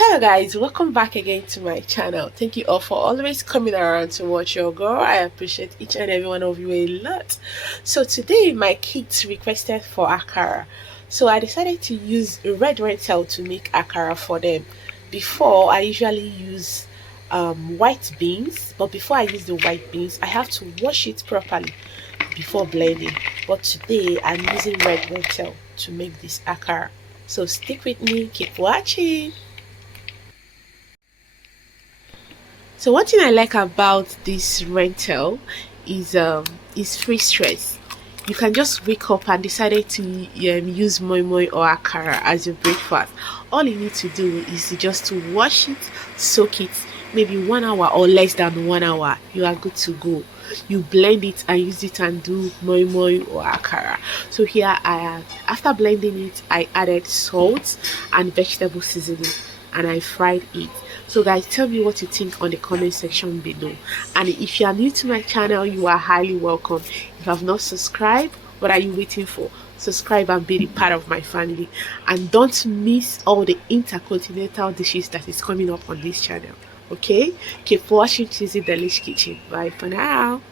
Hello guys, welcome back again to my channel. Thank you all for always coming around to watch your girl. I appreciate each and every one of you a lot. So today my kids requested for akara. So I decided to use red lentil to make akara for them. Before I usually use white beans, but before I use the white beans I have to wash it properly before blending. But today I'm using red lentil to make this akara. So stick with me, keep watching. So one thing I like about this rental is free stress. You can just wake up and decide to use moi moi or akara as your breakfast. All you need to do is just to wash it, soak it, maybe 1 hour or less than 1 hour. You are good to go. You blend it and use it and do moi moi or akara. So here I have, after blending it, I added salt and vegetable seasoning and I fried it. So guys, tell me what you think on the comment section below. And if you are new to my channel, you are highly welcome. If you have not subscribed, what are you waiting for? Subscribe and be a part of my family. And don't miss all the intercontinental dishes that is coming up on this channel. Okay? Keep watching Cheesy Delish Kitchen. Bye for now.